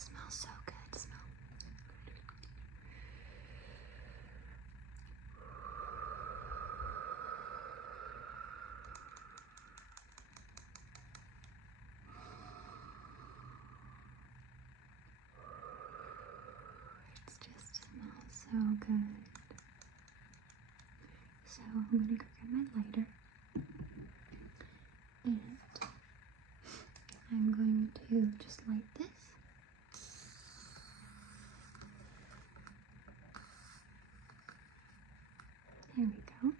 smells so good. Smell. It just smells so good. So I'm gonna go get my lighter and I'm going to just light this. There we go.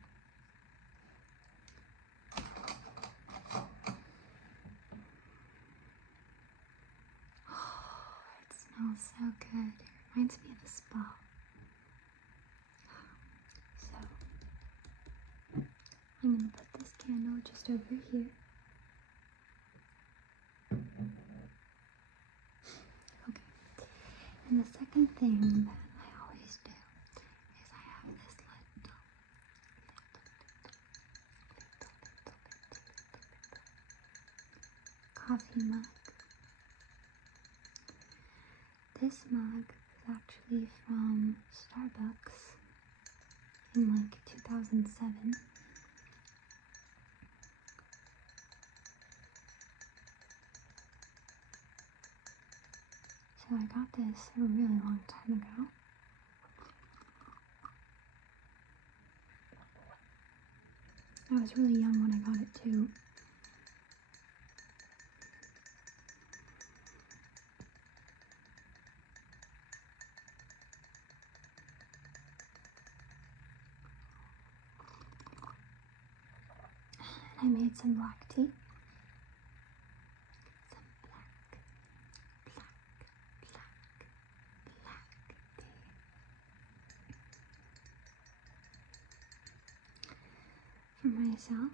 Oh, it smells so good. It reminds me of a spa. So I'm going to put this candle just over here. Okay. And the second thing that I always do is I have this little coffee mug. This mug is actually from Starbucks in like 2007. So I got this a really long time ago. I was really young when I got it too. I made some black tea. Some black tea. For myself.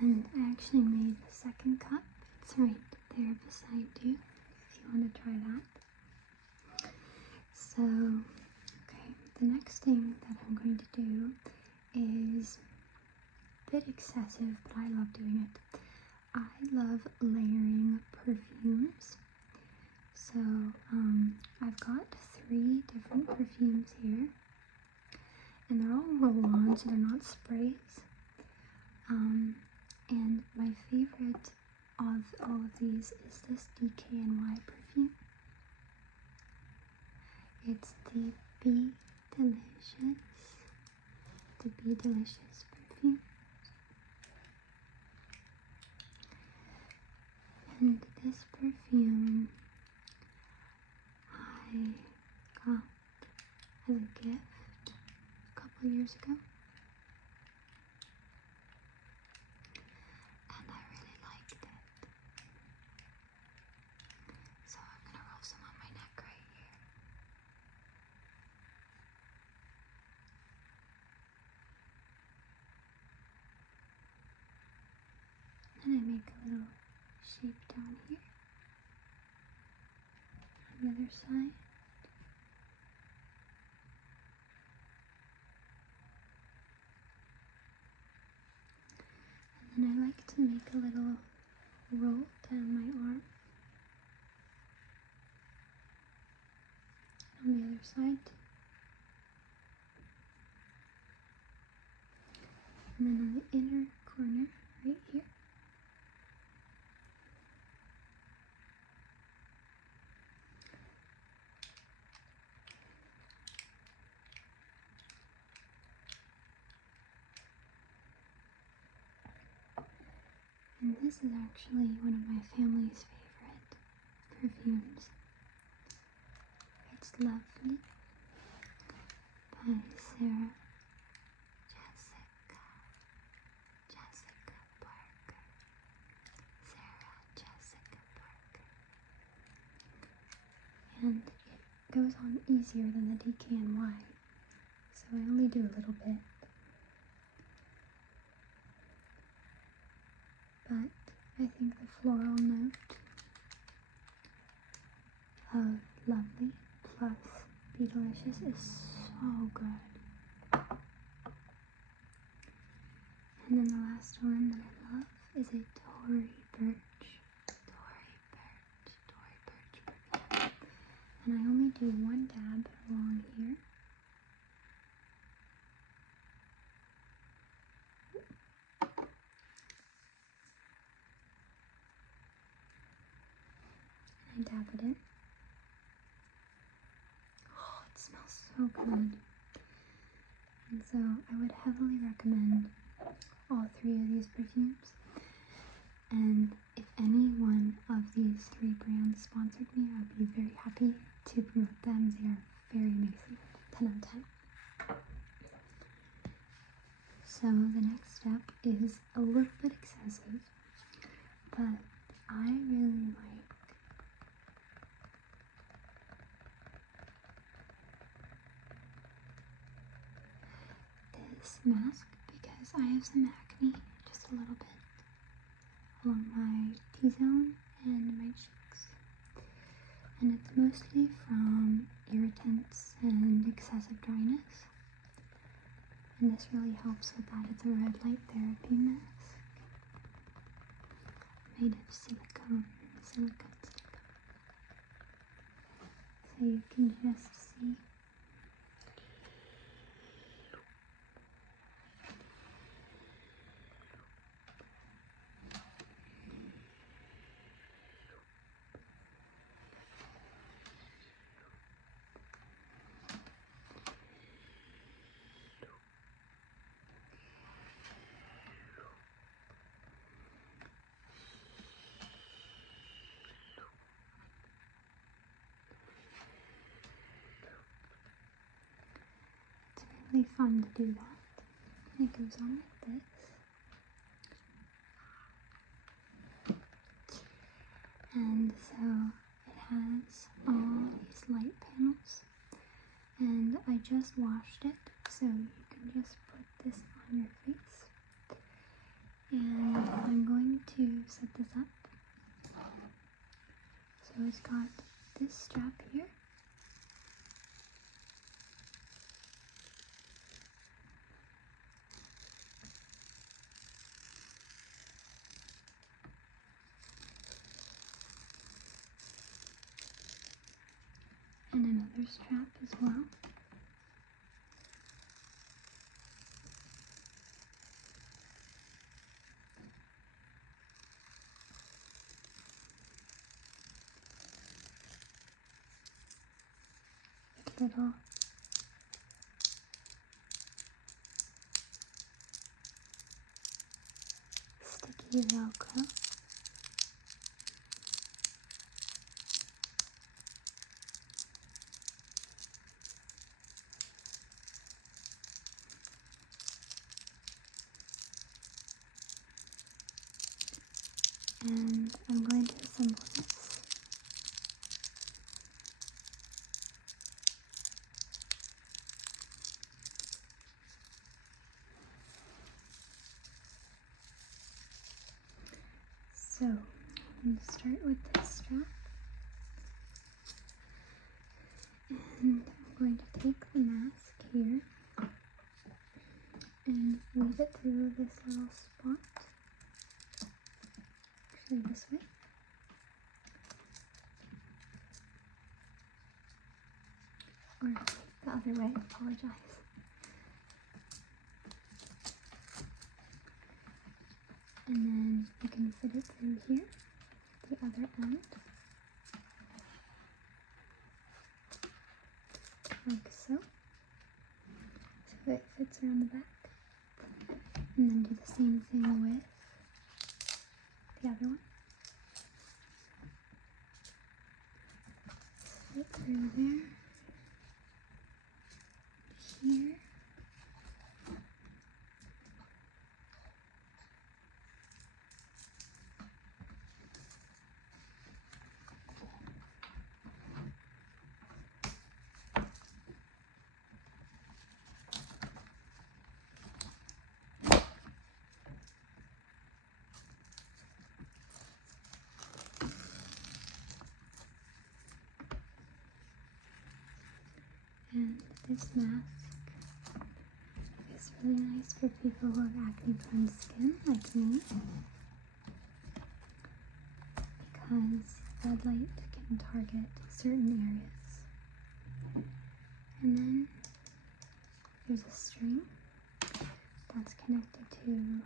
And I actually made the second cup. It's right there beside you if you want to try that. So, okay, the next thing that I'm going to do is a bit excessive, but I love doing it. I love layering perfumes. So I've got 3 different perfumes here, and they're all roll-on, so they're not sprays. And my favorite of all of these is this DKNY perfume. It's the Be Delicious perfume. And this perfume I got as a gift a couple years ago. And I really liked it. So I'm going to roll some on my neck right here. And I make a little shape down here on the other side. And then I like to make a little roll down my arm on the other side. And then on the inner corner right here. And this is actually one of my family's favorite perfumes. It's Lovely by Sarah Jessica Parker. Sarah Jessica Parker. And it goes on easier than the DKNY, so I only do a little bit. But I think the floral note of Lovely plus Be Delicious is so good. And then the last one that I love is a Tory Burch. Tory Burch. And I only do one dab along here. I dab it in. Oh, it smells so good. And so I would heavily recommend all three of these perfumes. And if any one of these three brands sponsored me, I'd be very happy to promote them. They are very amazing. 10 out of 10. So the next step is a little bit excessive, but I really like this mask because I have some acne, just a little bit, along my T-zone and my cheeks. And it's mostly from irritants and excessive dryness. And this really helps with that. It's a red light therapy mask made of silicone stick. So you can just see. Really fun to do that. And it goes on like this. And so it has all these light panels. And I just washed it, so you can just put this on your face. And I'm going to set this up. So it's got this strap here. And another strap as well. Little sticky Velcro. And I'm going to assemble this. So, I'm going to start with this strap. And I'm going to take the mask here and weave it through this little spot. Actually, this way. Or the other way, apologize. And then you can fit it through here, the other end, like so. So it fits around the back. And then do the same thing with the other one. Fit through there, here. And this mask is really nice for people who have acne-prone skin like me, because red light can target certain areas. And then there's a string that's connected to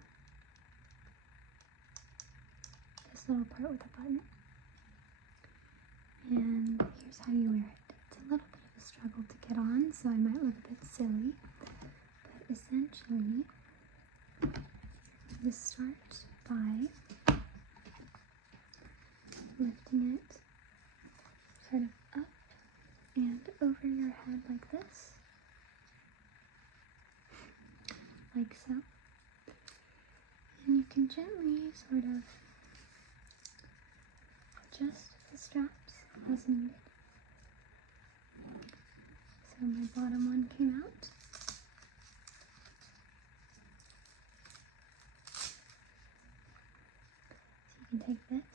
this little part with a button. And here's how you wear it. It's a little bit of a struggle to get on, so I might look a bit silly. But essentially, you start by lifting it sort of up and over your head like this. Like so. And you can gently sort of adjust the straps as needed. So my bottom one came out. So you can take this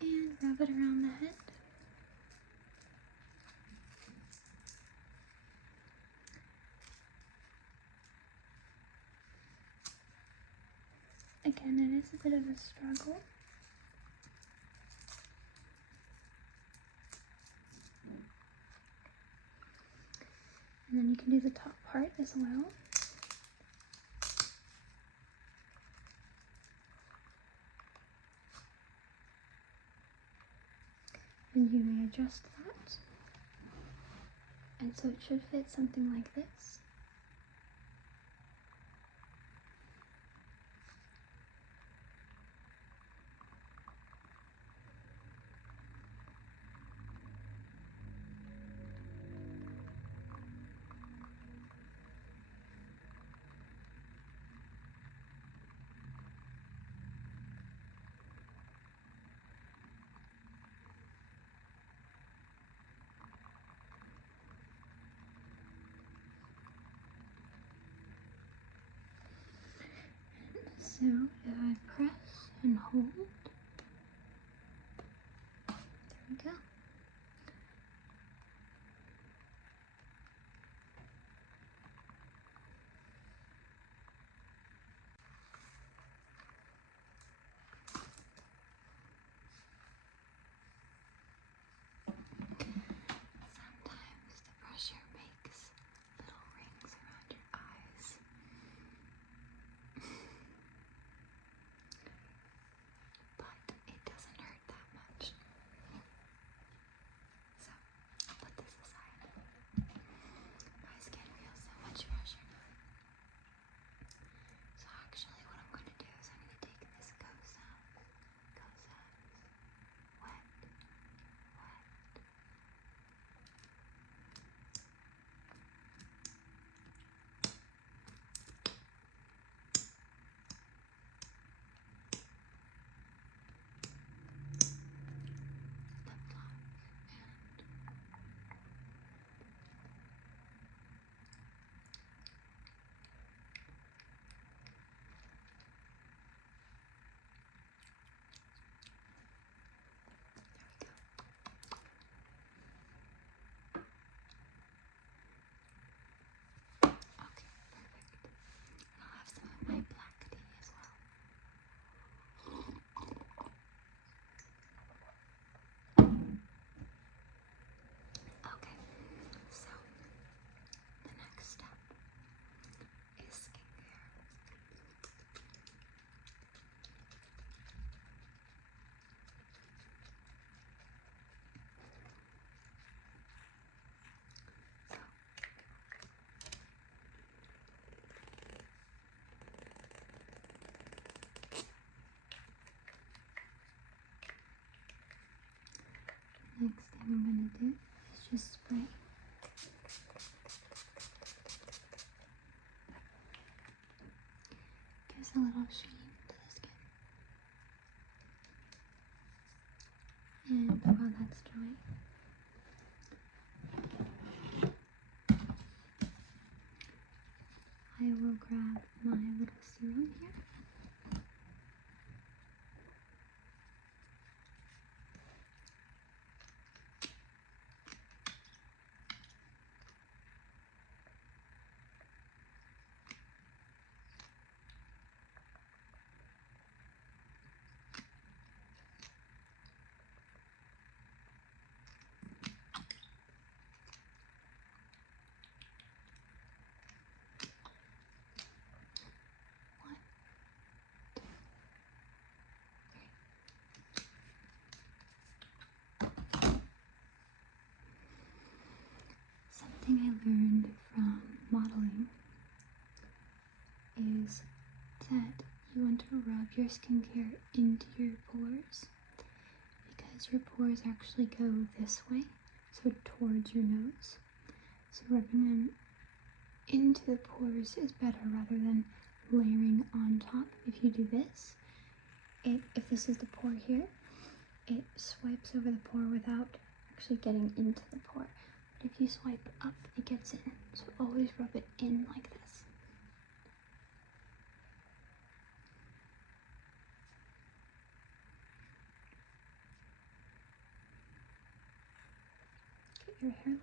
and wrap it around the head. Again, it is a bit of a struggle. And then you can do the top part as well. And you may adjust that. And so it should fit something like this. So if I press and hold, there we go. Sometimes the pressure makes little rings around your eyes. But it doesn't hurt that much. So I'll put this aside. My skin feels so much pressure now. So actually what I'm going to do is I'm going to take this cosy, wet, lip gloss, okay, perfect. And I'll have some of my black tea as well. Okay, so the next step is skincare. Next thing I'm going to do is just spray. Gives a little sheen to the skin. And while that's drying, I will grab my little serum here. your skincare into your pores, because your pores actually go this way, so towards your nose. So rubbing them into the pores is better rather than layering on top. If you do this, if this is the pore here, it swipes over the pore without actually getting into the pore. But if you swipe up, it gets in. So always rub it in like this. Get your hairline.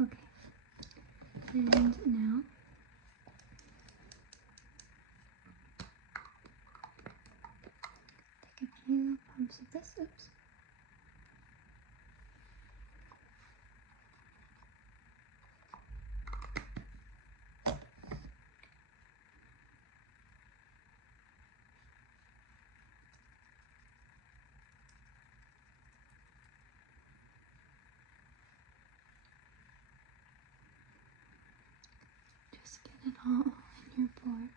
Okay, and now take a few pumps of this. Oops. Just get it all in your pores.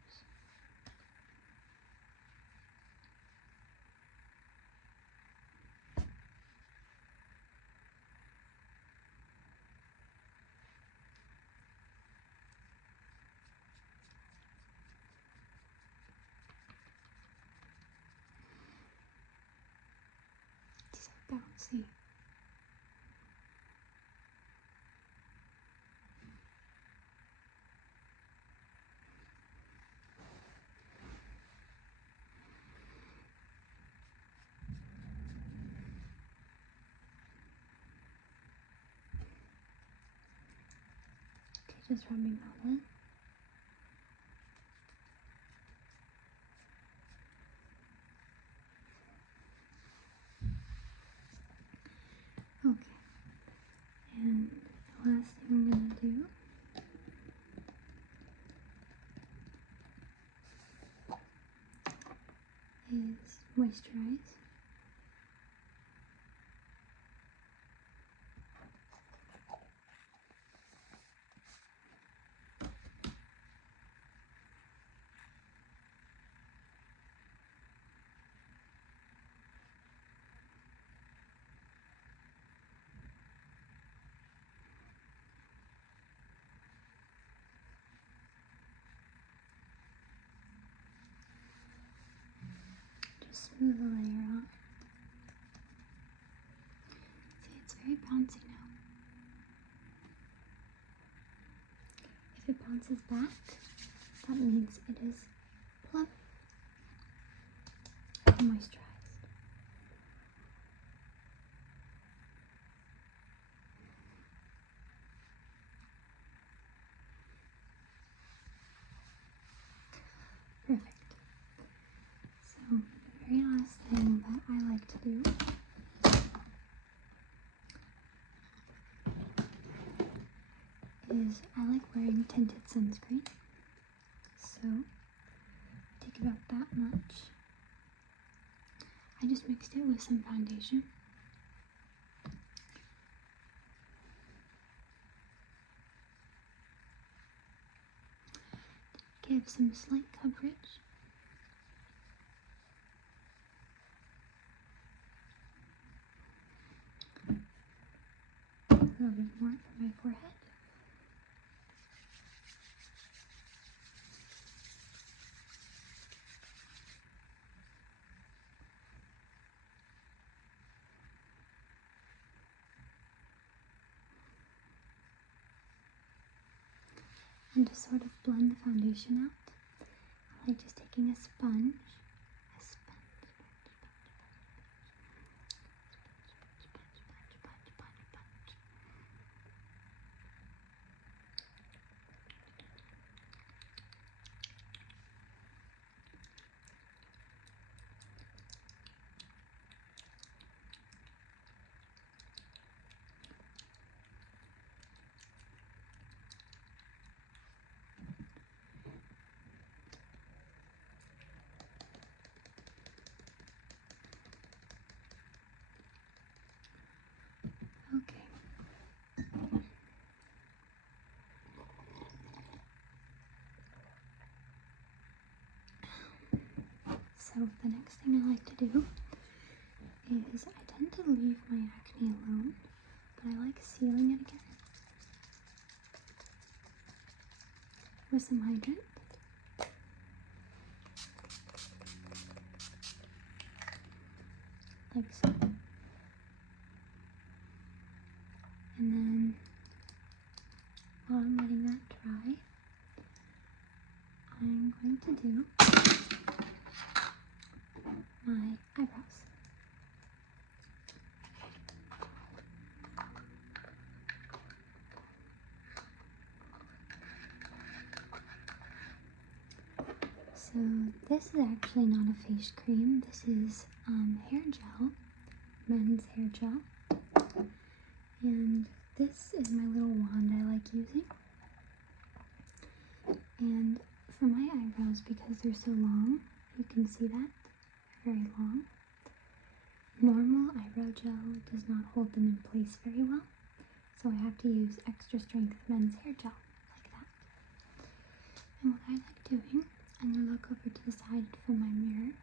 It's so bouncy. Okay, just rubbing that in. Okay, and the last thing I'm going to do is moisturize. Just smooth the layer off. See, it's very bouncy now. If it bounces back, that means it is plump and moisturized. Perfect. So the very last thing that I like to do is I like wearing tinted sunscreen. So take about that much. I just mixed it with some foundation. Give some slight coverage. A little bit more for my forehead. And to sort of blend the foundation out, I like just taking a sponge, So the next thing I like to do is I tend to leave my acne alone, but I like sealing it again with some hydrant. Like so. And then while I'm letting that dry, I'm going to do my eyebrows. So this is actually not a face cream. This is hair gel, men's hair gel. And this is my little wand I like using. And for my eyebrows, because they're so long, you can see that, they're very long. Normal eyebrow gel does not hold them in place very well, so I have to use extra strength men's hair gel, like that. And what I like doing, I'm going to look over to the side from my mirror,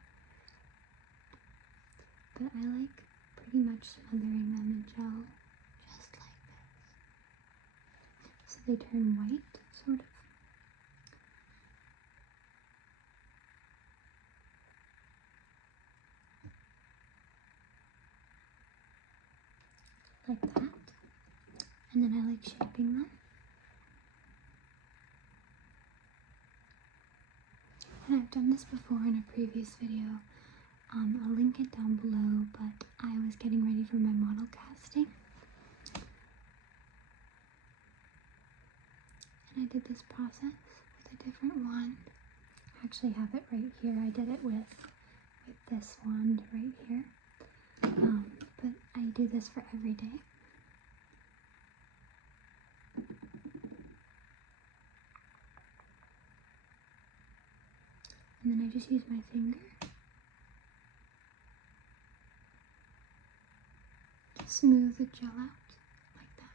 but I like pretty much smothering them in gel, just like this. So they turn white, sort of. Like that. And then I like shaping them. And I've done this before in a previous video. I'll link it down below, but I was getting ready for my model casting. And I did this process with a different wand. I actually have it right here. I did it with this wand right here. But I do this for every day. And then I just use my finger to smooth the gel out, like that.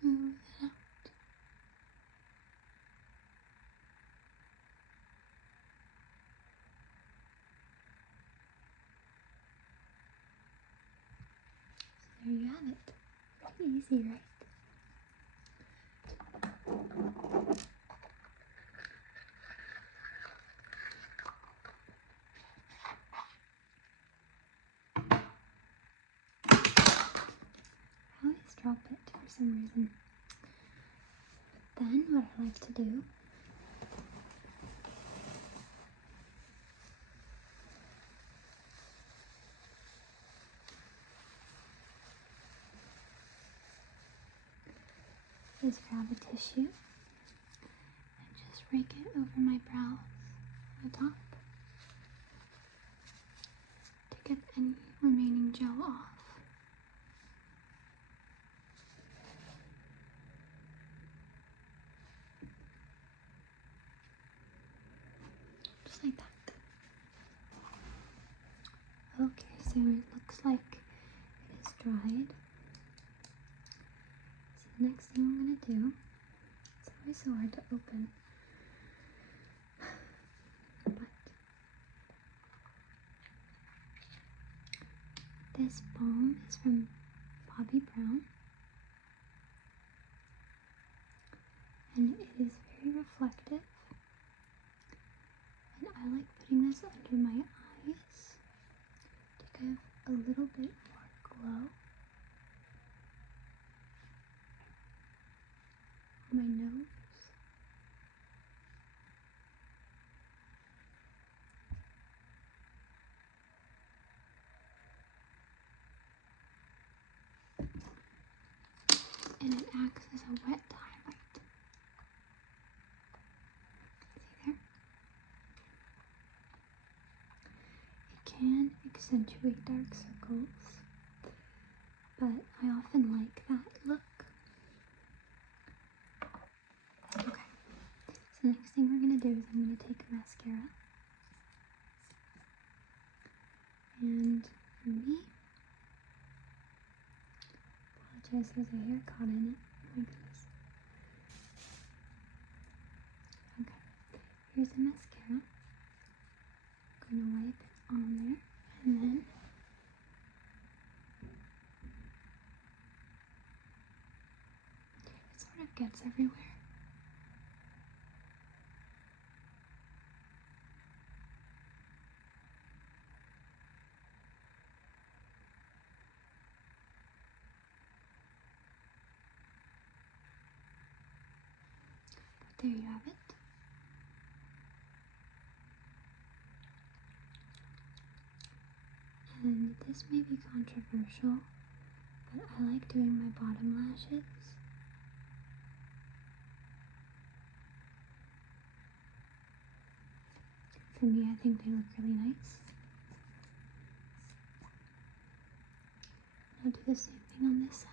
Smooth it out. So there you have it. Pretty easy, right? I always drop it for some reason. But then what I like to do is grab a tissue and just rake it over my brows on the top to get any remaining gel off. Just like that. Okay, so it looks like it is dried. So the next thing I'm going to do, it's always so hard to open, but this balm is from Bobbi Brown, and it is very reflective, and I like putting this under my eyes to give a little bit more glow. My nose. And it acts as a wet highlight. See there? It can accentuate dark circles, but I often like that look. Okay, so the next thing we're going to do is I'm going to take mascara And for me, apologize, there's a hair caught in it. Oh my goodness. Okay, here's a mascara. I'm gonna wipe it on there, and then it sort of gets everywhere. But there you have it. And this may be controversial, but I like doing my bottom lashes. For me, I think they look really nice. I'll do the same thing on this side.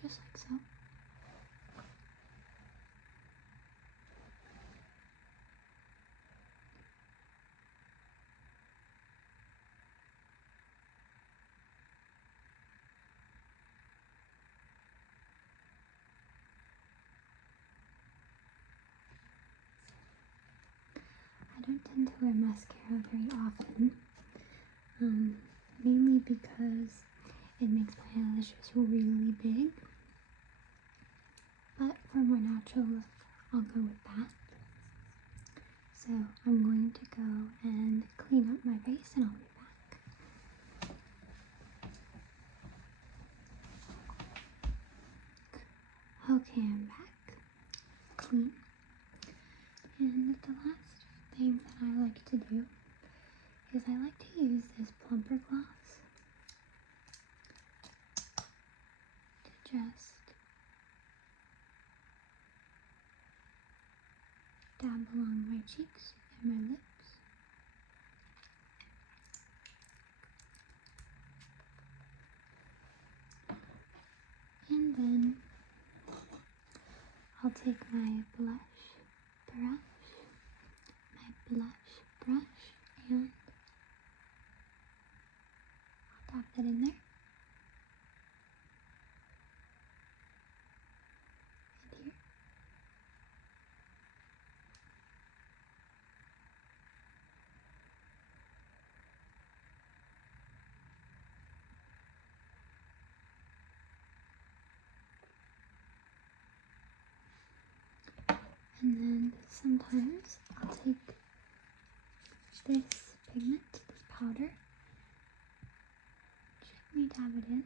Just like so. I don't tend to wear mascara very often, mainly because it makes my eyelashes really big. But for more natural look, I'll go with that. So I'm going to go and clean up my face and I'll be back. Okay, I'm back. Clean. And the last thing that I like to do is I like to use this plumper gloss to just dab along my cheeks and my lips. And then I'll take my blush brush and I'll tap that in there. And here. And then sometimes I'll take this pigment, this powder, gently dab it in.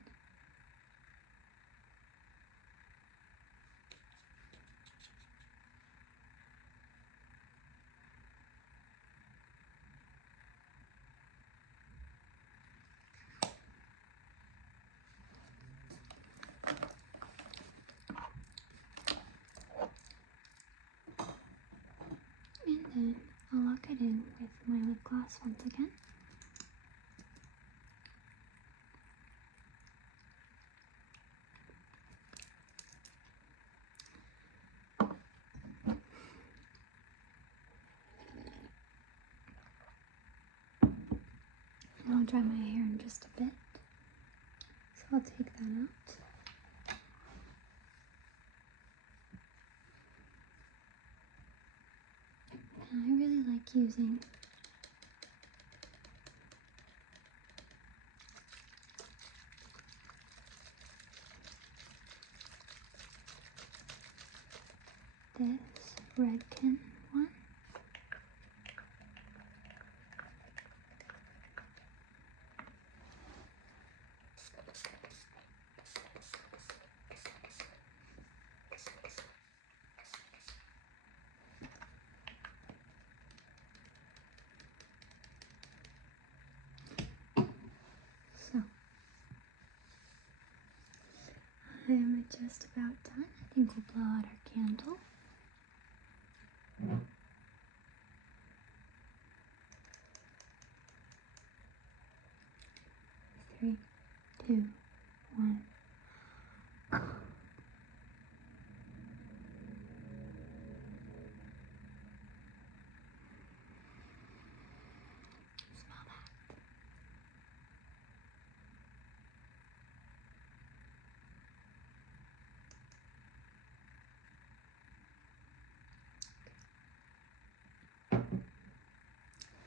And then I'll lock it in with my lip gloss once again. And I'll dry my hair in just a bit. So I'll take that out. And I really like using this Redken one. just about done. I think we'll blow out our candle. Three, two, one. Smell that.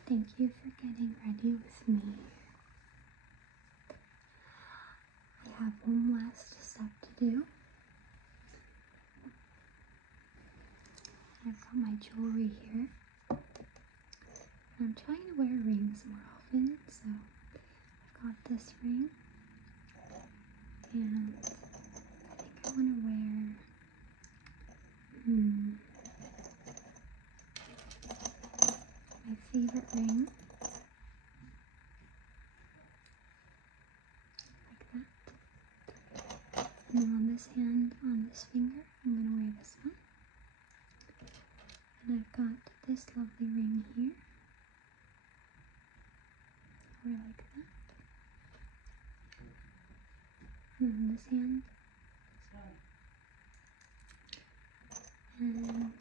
Thank you for getting ready with me. I have one last step to do. I've got my jewelry here. I'm trying to wear rings more often, so I've got this ring. And I think I want to wear my favorite ring. Like that. And then on this hand, on this finger, I'm going to wear this one. And I've got this lovely ring here. Wear like that. And on this hand. And